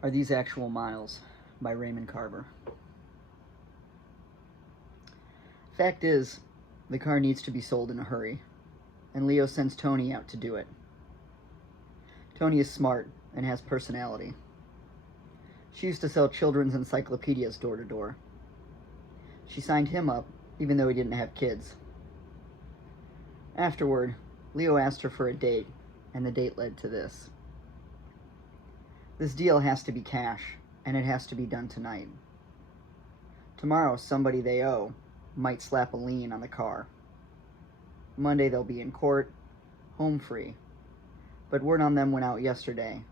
Are These Actual Miles by Raymond Carver. Fact is, the car needs to be sold in a hurry, and Leo sends Tony out to do it. Tony is smart and has personality. She used to sell children's encyclopedias door to door. She signed him up, even though he didn't have kids. Afterward, Leo asked her for a date, and the date led to this. This deal has to be cash, and it has to be done tonight. Tomorrow, somebody they owe might slap a lien on the car. Monday, they'll be in court, home free. But word on them went out yesterday,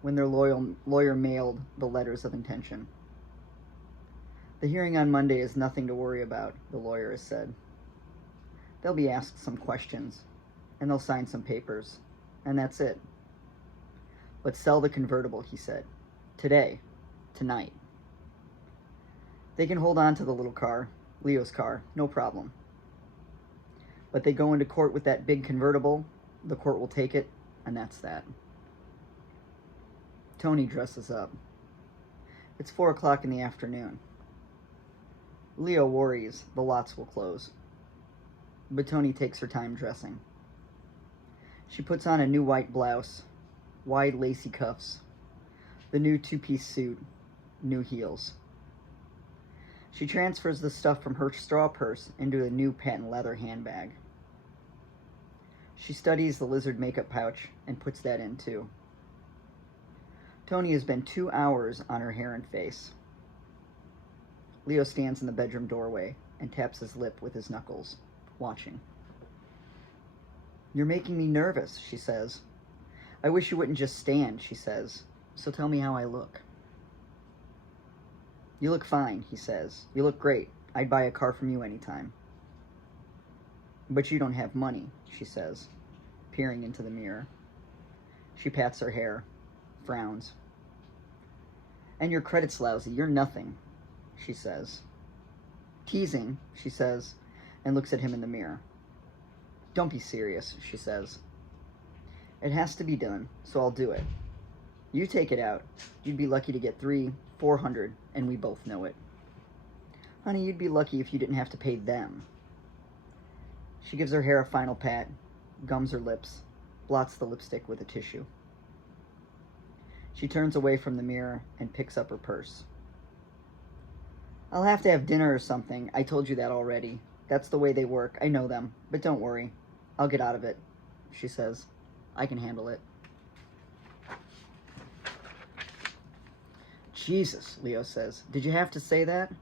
when their lawyer mailed the letters of intention. The hearing on Monday is nothing to worry about, the lawyer has said. They'll be asked some questions, and they'll sign some papers, and that's it. But sell the convertible, he said. Today. Tonight. They can hold on to the little car, Leo's car, no problem. But they go into court with that big convertible, the court will take it, and that's that. Tony dresses up. It's 4 o'clock in the afternoon. Leo worries the lots will close. But Tony takes her time dressing. She puts on a new white blouse, wide lacy cuffs, the new two-piece suit, new heels. She transfers the stuff from her straw purse into a new patent leather handbag. She studies the lizard makeup pouch and puts that in too. Tony has been 2 hours on her hair and face. Leo stands in the bedroom doorway and taps his lip with his knuckles, watching. You're making me nervous, she says. I wish you wouldn't just stand, she says. So tell me how I look. You look fine, he says. You look great. I'd buy a car from you anytime. But you don't have money, she says, peering into the mirror. She pats her hair, frowns. And your credit's lousy. You're nothing, she says. Teasing, she says, and looks at him in the mirror. Don't be serious, she says. It has to be done, so I'll do it. You take it out. You'd be lucky to get 300-400, and we both know it. Honey, you'd be lucky if you didn't have to pay them. She gives her hair a final pat, gums her lips, blots the lipstick with a tissue. She turns away from the mirror and picks up her purse. I'll have to have dinner or something. I told you that already. That's the way they work. I know them. But don't worry. I'll get out of it, she says. I can handle it. Jesus, Leo says. Did you have to say that?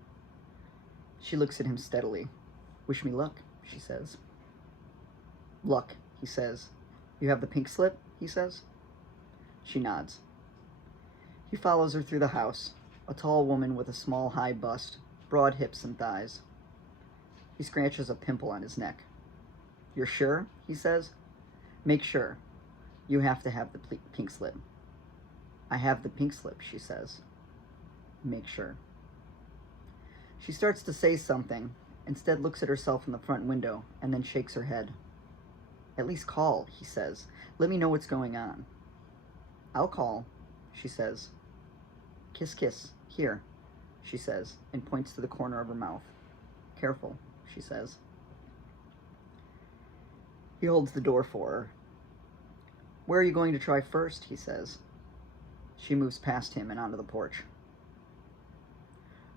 She looks at him steadily. Wish me luck, she says. Luck, he says. You have the pink slip, he says. She nods. He follows her through the house, a tall woman with a small, high bust, broad hips and thighs. He scratches a pimple on his neck. You're sure, he says. Make sure. You have to have the pink slip. I have the pink slip, she says. Make sure. She starts to say something, instead looks at herself in the front window, and then shakes her head. At least call, he says. Let me know what's going on. I'll call, she says. Kiss, kiss. Here, she says, and points to the corner of her mouth. Careful, she says. He holds the door for her. Where are you going to try first, he says. She moves past him and onto the porch.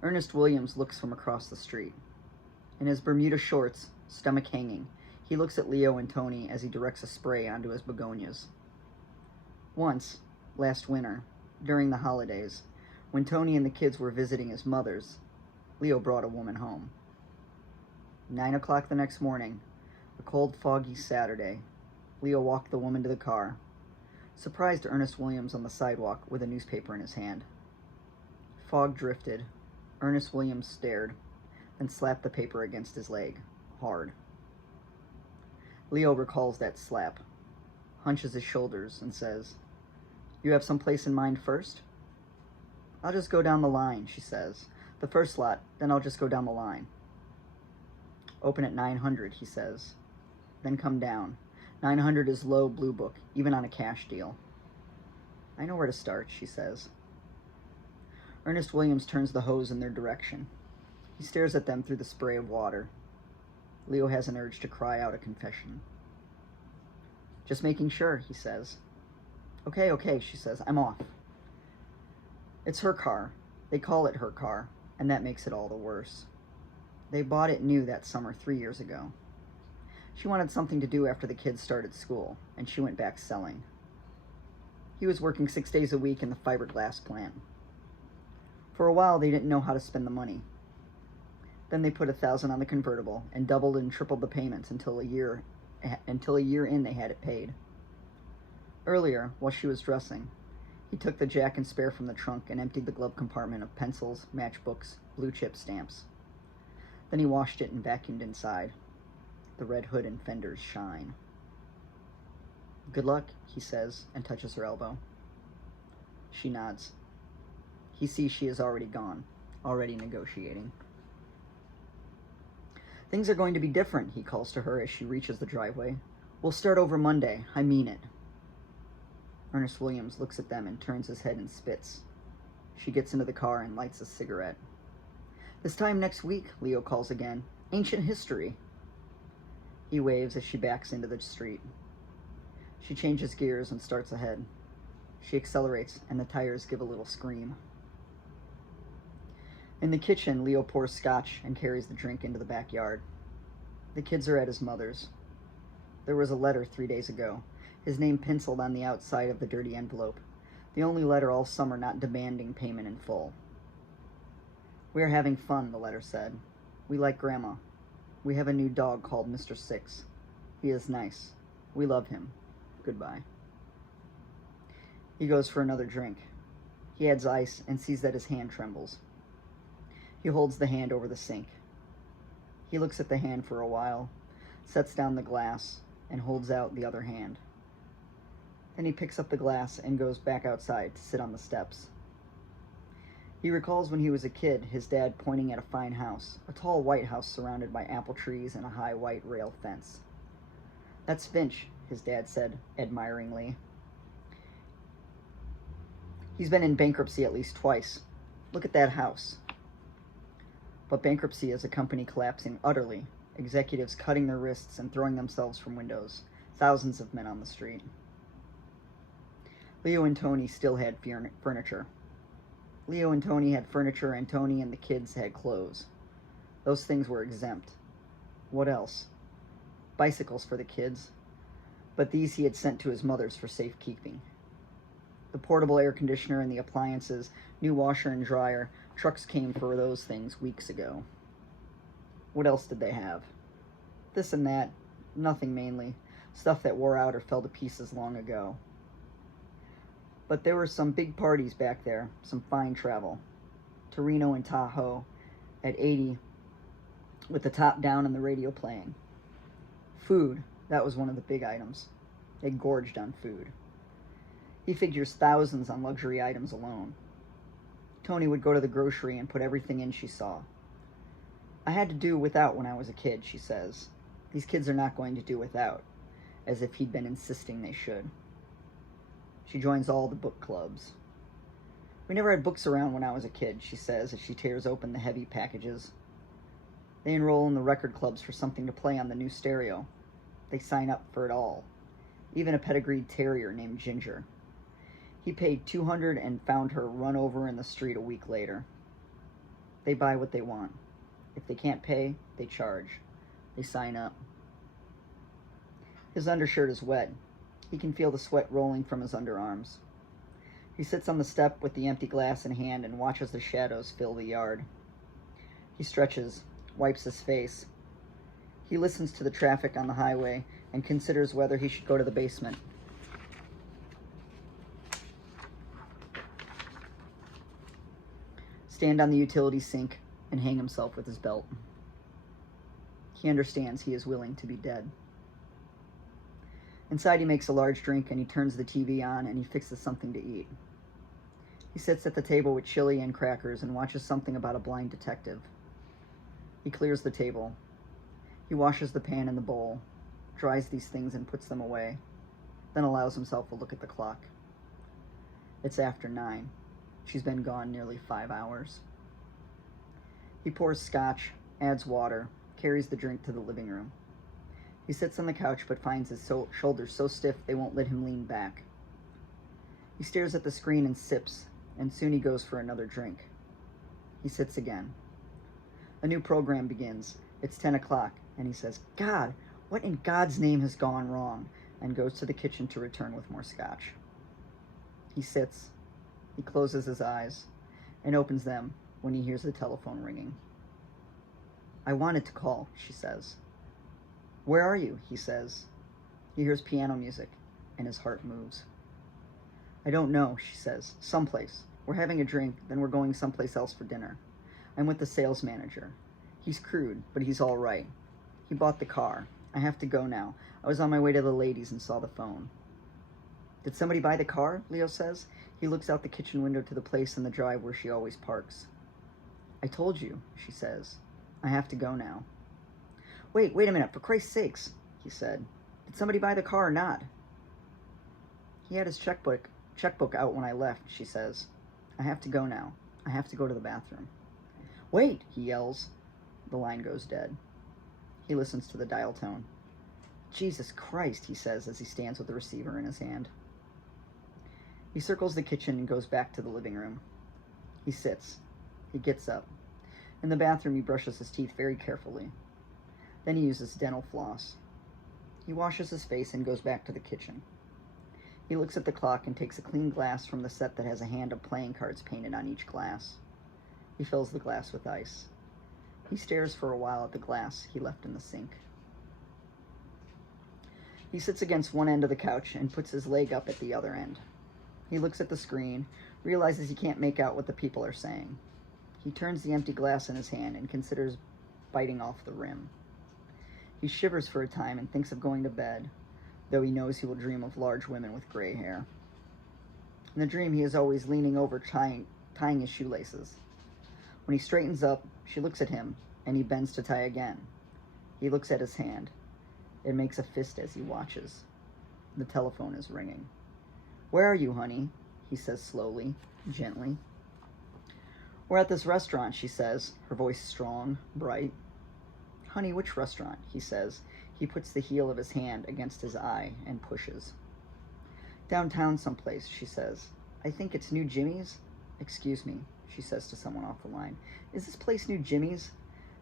Ernest Williams looks from across the street. In his Bermuda shorts, stomach hanging, he looks at Leo and Tony as he directs a spray onto his begonias. Once, last winter, during the holidays, when Tony and the kids were visiting his mother's, Leo brought a woman home. 9 o'clock the next morning, a cold, foggy Saturday, Leo walked the woman to the car, surprised Ernest Williams on the sidewalk with a newspaper in his hand. Fog drifted. Ernest Williams stared, then slapped the paper against his leg, hard. Leo recalls that slap, hunches his shoulders, and says, You have some place in mind first? I'll just go down the line, she says. The first lot, then I'll just go down the line. Open at 900, he says. Then come down. 900 is low, Blue Book, even on a cash deal. I know where to start, she says. Ernest Williams turns the hose in their direction. He stares at them through the spray of water. Leo has an urge to cry out a confession. Just making sure, he says. Okay, she says. I'm off. It's her car. They call it her car, and that makes it all the worse. They bought it new that summer 3 years ago. She wanted something to do after the kids started school, and she went back selling. He was working 6 days a week in the fiberglass plant. For a while, they didn't know how to spend the money. Then they put $1,000 on the convertible and doubled and tripled the payments until a year in they had it paid. Earlier, while she was dressing, he took the jack and spare from the trunk and emptied the glove compartment of pencils, matchbooks, blue chip stamps. Then he washed it and vacuumed inside. The red hood and fenders shine. Good luck, he says, and touches her elbow. She nods. He sees she is already gone, already negotiating. Things are going to be different, he calls to her as she reaches the driveway. We'll start over Monday. I mean it. Ernest Williams looks at them and turns his head and spits. She gets into the car and lights a cigarette. This time next week, Leo calls again. Ancient history. He waves as she backs into the street. She changes gears and starts ahead. She accelerates, and the tires give a little scream. In the kitchen, Leo pours scotch and carries the drink into the backyard. The kids are at his mother's. There was a letter 3 days ago, his name penciled on the outside of the dirty envelope, the only letter all summer not demanding payment in full. We are having fun, the letter said. We like Grandma. We have a new dog called Mr. Six. He is nice. We love him. Goodbye. He goes for another drink. He adds ice and sees that his hand trembles. He holds the hand over the sink. He looks at the hand for a while, sets down the glass, and holds out the other hand. Then he picks up the glass and goes back outside to sit on the steps. He recalls when he was a kid, his dad pointing at a fine house, a tall white house surrounded by apple trees and a high white rail fence. That's Finch, his dad said, admiringly. He's been in bankruptcy at least twice. Look at that house. But bankruptcy is a company collapsing utterly, executives cutting their wrists and throwing themselves from windows, thousands of men on the street. Leo and Tony still had furniture. Leo and Tony had furniture, and Tony and the kids had clothes. Those things were exempt. What else? Bicycles for the kids, but these he had sent to his mother's for safekeeping. The portable air conditioner and the appliances, new washer and dryer, trucks came for those things weeks ago. What else did they have? This and that, nothing mainly, stuff that wore out or fell to pieces long ago. But there were some big parties back there, some fine travel. To Reno and Tahoe at 80 with the top down and the radio playing. Food, that was one of the big items. They gorged on food. He figures thousands on luxury items alone. Tony would go to the grocery and put everything in she saw. I had to do without when I was a kid, she says. These kids are not going to do without, as if he'd been insisting they should. She joins all the book clubs. We never had books around when I was a kid, she says as she tears open the heavy packages. They enroll in the record clubs for something to play on the new stereo. They sign up for it all, even a pedigreed terrier named Ginger. He paid $200 and found her run over in the street a week later. They buy what they want. If they can't pay, they charge. They sign up. His undershirt is wet. He can feel the sweat rolling from his underarms. He sits on the step with the empty glass in hand and watches the shadows fill the yard. He stretches, wipes his face. He listens to the traffic on the highway and considers whether he should go to the basement. Stand on the utility sink and hang himself with his belt. He understands he is willing to be dead. Inside he makes a large drink and he turns the TV on and he fixes something to eat. He sits at the table with chili and crackers and watches something about a blind detective. He clears the table. He washes the pan and the bowl, dries these things and puts them away, then allows himself a look at the clock. It's after 9. She's been gone nearly 5 hours. He pours scotch, adds water, carries the drink to the living room. He sits on the couch but finds his shoulders so stiff they won't let him lean back. He stares at the screen and sips, and soon he goes for another drink. He sits again. A new program begins. It's 10 o'clock, and he says, "God, what in God's name has gone wrong?" and goes to the kitchen to return with more scotch. He sits. He closes his eyes and opens them when he hears the telephone ringing. "I wanted to call," she says. "Where are you?" he says. He hears piano music, and his heart moves. "I don't know," she says. "Someplace. We're having a drink, then we're going someplace else for dinner. I'm with the sales manager. He's crude, but he's all right. He bought the car. I have to go now. I was on my way to the ladies and saw the phone." "Did somebody buy the car?" Leo says. He looks out the kitchen window to the place in the drive where she always parks. "I told you," she says. "I have to go now." Wait a minute, for Christ's sakes," he said. "Did somebody buy the car or not?" "He had his checkbook out when I left," she says. "I have to go now. I have to go to the bathroom." "Wait," he yells. The line goes dead. He listens to the dial tone. "Jesus Christ," he says as he stands with the receiver in his hand. He circles the kitchen and goes back to the living room. He sits. He gets up. In the bathroom, he brushes his teeth very carefully. Then he uses dental floss. He washes his face and goes back to the kitchen. He looks at the clock and takes a clean glass from the set that has a hand of playing cards painted on each glass. He fills the glass with ice. He stares for a while at the glass he left in the sink. He sits against one end of the couch and puts his leg up at the other end. He looks at the screen, realizes he can't make out what the people are saying. He turns the empty glass in his hand and considers biting off the rim. He shivers for a time and thinks of going to bed, though he knows he will dream of large women with gray hair. In the dream, he is always leaning over, tying his shoelaces. When he straightens up, she looks at him, and he bends to tie again. He looks at his hand. It makes a fist as he watches. The telephone is ringing. "Where are you, honey?" he says slowly, gently. "We're at this restaurant," she says, her voice strong, bright. "Honey, which restaurant?" he says. He puts the heel of his hand against his eye and pushes. "Downtown someplace," she says. "I think it's New Jimmy's." "Excuse me," she says to someone off the line. "Is this place New Jimmy's?"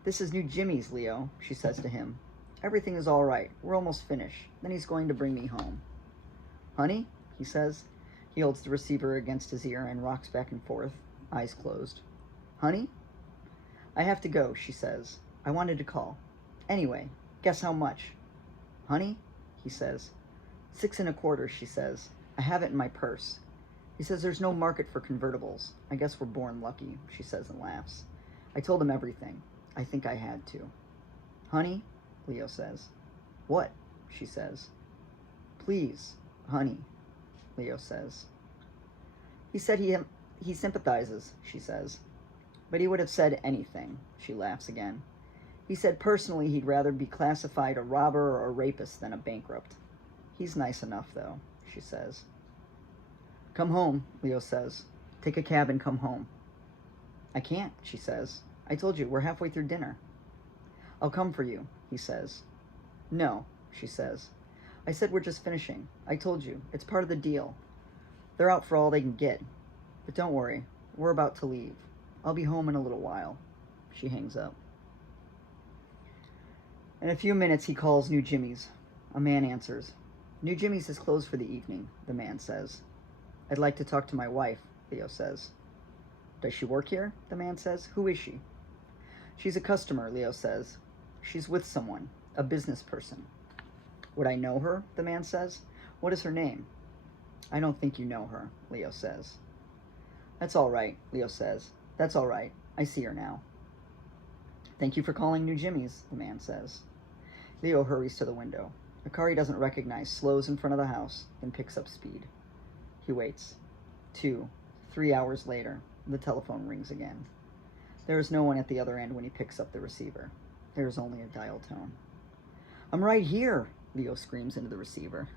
"This is New Jimmy's, Leo," she says to him. "Everything is all right. We're almost finished. Then he's going to bring me home." "Honey?" he says. He holds the receiver against his ear and rocks back and forth, eyes closed. "Honey?" "I have to go," she says. "I wanted to call. Anyway, guess how much?" "Honey?" he says. 6.25, she says. "I have it in my purse." He says there's no market for convertibles. "I guess we're born lucky," she says and laughs. I told him everything. I think I had to. "Honey?" Leo says. "What?" she says. "Please, honey," Leo says. He said he sympathizes, she says. "But he would have said anything," she laughs again. "He said personally he'd rather be classified a robber or a rapist than a bankrupt. He's nice enough, though," she says. "Come home," Leo says. "Take a cab and come home." "I can't," she says. "I told you, we're halfway through dinner." "I'll come for you," he says. "No," she says. "I said we're just finishing. I told you, it's part of the deal. They're out for all they can get. But don't worry, we're about to leave. I'll be home in a little while." She hangs up. In a few minutes, he calls New Jimmy's. A man answers. "New Jimmy's is closed for the evening," the man says. "I'd like to talk to my wife," Leo says. "Does she work here?" the man says. "Who is she?" "She's a customer," Leo says. "She's with someone, a business person." "Would I know her?" the man says. "What is her name?" "I don't think you know her," Leo says. "That's all right," Leo says. "That's all right. I see her now." "Thank you for calling New Jimmy's," the man says. Leo hurries to the window. A car he doesn't recognize slows in front of the house, then picks up speed. He waits. 2, 3 hours later, the telephone rings again. There is no one at the other end when he picks up the receiver. There is only a dial tone. "I'm right here," Leo screams into the receiver.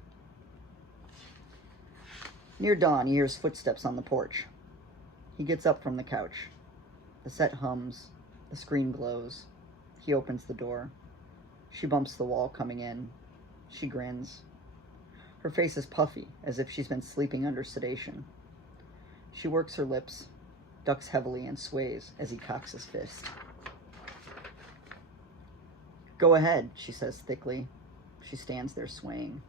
Near dawn, he hears footsteps on the porch. He gets up from the couch. The set hums. The screen glows. He opens the door. She bumps the wall coming in. She grins. Her face is puffy, as if she's been sleeping under sedation. She works her lips, ducks heavily, and sways as he cocks his fist. "Go ahead," she says thickly. She stands there swaying.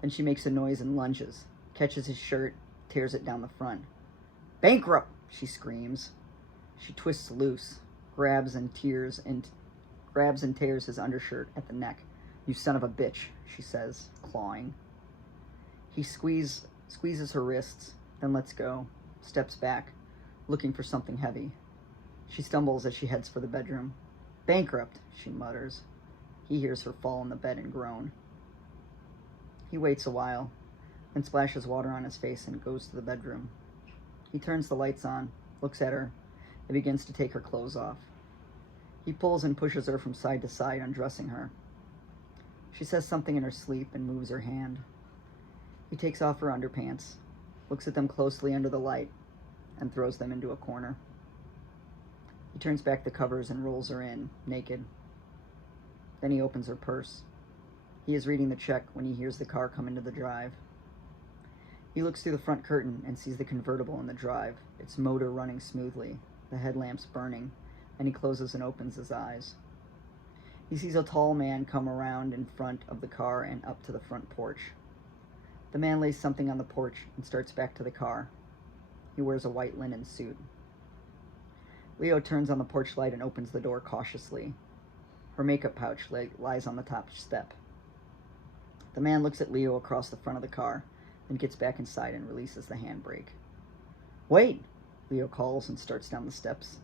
Then she makes a noise and lunges, catches his shirt, tears it down the front. "Bankrupt!" she screams. She twists loose, grabs and tears and tears his undershirt at the neck. "You son of a bitch," she says, clawing. He squeezes her wrists, then lets go, steps back, looking for something heavy. She stumbles as she heads for the bedroom. "Bankrupt," she mutters. He hears her fall on the bed and groan. He waits a while, then splashes water on his face and goes to the bedroom. He turns the lights on, looks at her, and begins to take her clothes off. He pulls and pushes her from side to side, undressing her. She says something in her sleep and moves her hand. He takes off her underpants, looks at them closely under the light, and throws them into a corner. He turns back the covers and rolls her in, naked. Then he opens her purse. He is reading the check when he hears the car come into the drive. He looks through the front curtain and sees the convertible in the drive, its motor running smoothly, the headlamps burning, and he closes and opens his eyes. He sees a tall man come around in front of the car and up to the front porch. The man lays something on the porch and starts back to the car. He wears a white linen suit. Leo turns on the porch light and opens the door cautiously. Her makeup pouch lies on the top step. The man looks at Leo across the front of the car, then gets back inside and releases the handbrake. "Wait!" Leo calls and starts down the steps.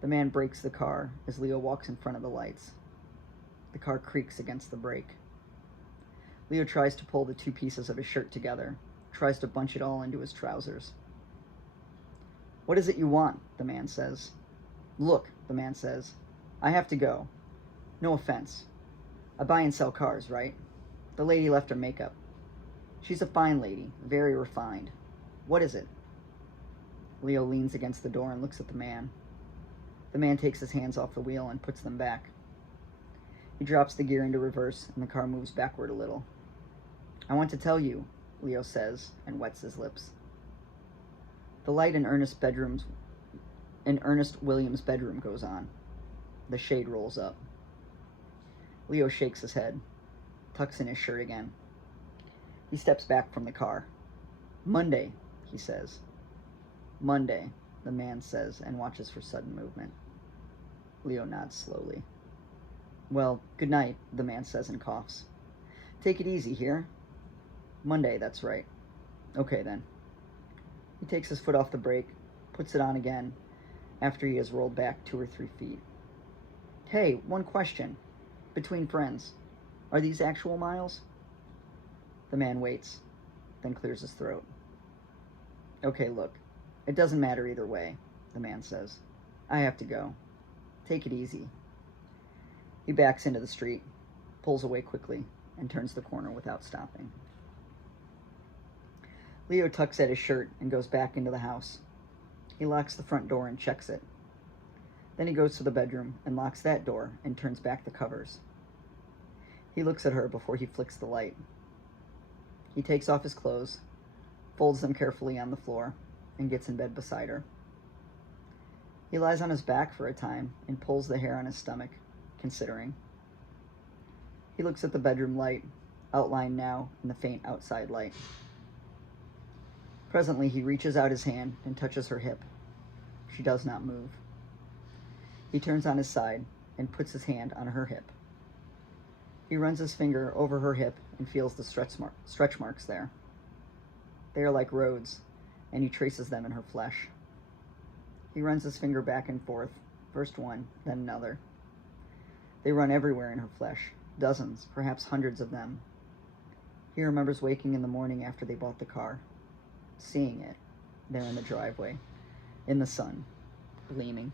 The man brakes the car as Leo walks in front of the lights. The car creaks against the brake. Leo tries to pull the two pieces of his shirt together, tries to bunch it all into his trousers. "What is it you want?" the man says. "Look," the man says, "I have to go. No offense. I buy and sell cars, right? The lady left her makeup. She's a fine lady, very refined. What is it?" Leo leans against the door and looks at the man. The man takes his hands off the wheel and puts them back. He drops the gear into reverse and the car moves backward a little. "I want to tell you," Leo says and wets his lips. The light in Ernest Williams' bedroom goes on. The shade rolls up. Leo shakes his head, tucks in his shirt again. He steps back from the car. "Monday," he says. "Monday," the man says and watches for sudden movement. Leo nods slowly. "Well, good night," the man says and coughs. "Take it easy here." "Monday, that's right." "Okay then." He takes his foot off the brake, puts it on again, after he has rolled back 2 or 3 feet. "Hey, one question. Between friends, are these actual miles?" The man waits, then clears his throat. "Okay, look, it doesn't matter either way," the man says. "I have to go. Take it easy." He backs into the street, pulls away quickly, and turns the corner without stopping. Leo tucks at his shirt and goes back into the house. He locks the front door and checks it. Then he goes to the bedroom and locks that door and turns back the covers. He looks at her before he flicks the light. He takes off his clothes, folds them carefully on the floor, and gets in bed beside her. He lies on his back for a time and pulls the hair on his stomach, considering. He looks at the bedroom light, outlined now in the faint outside light. Presently, he reaches out his hand and touches her hip. She does not move. He turns on his side and puts his hand on her hip. He runs his finger over her hip and feels the stretch marks there. They are like roads, and he traces them in her flesh. He runs his finger back and forth, first one, then another. They run everywhere in her flesh, dozens, perhaps hundreds of them. He remembers waking in the morning after they bought the car, seeing it there in the driveway, in the sun, gleaming.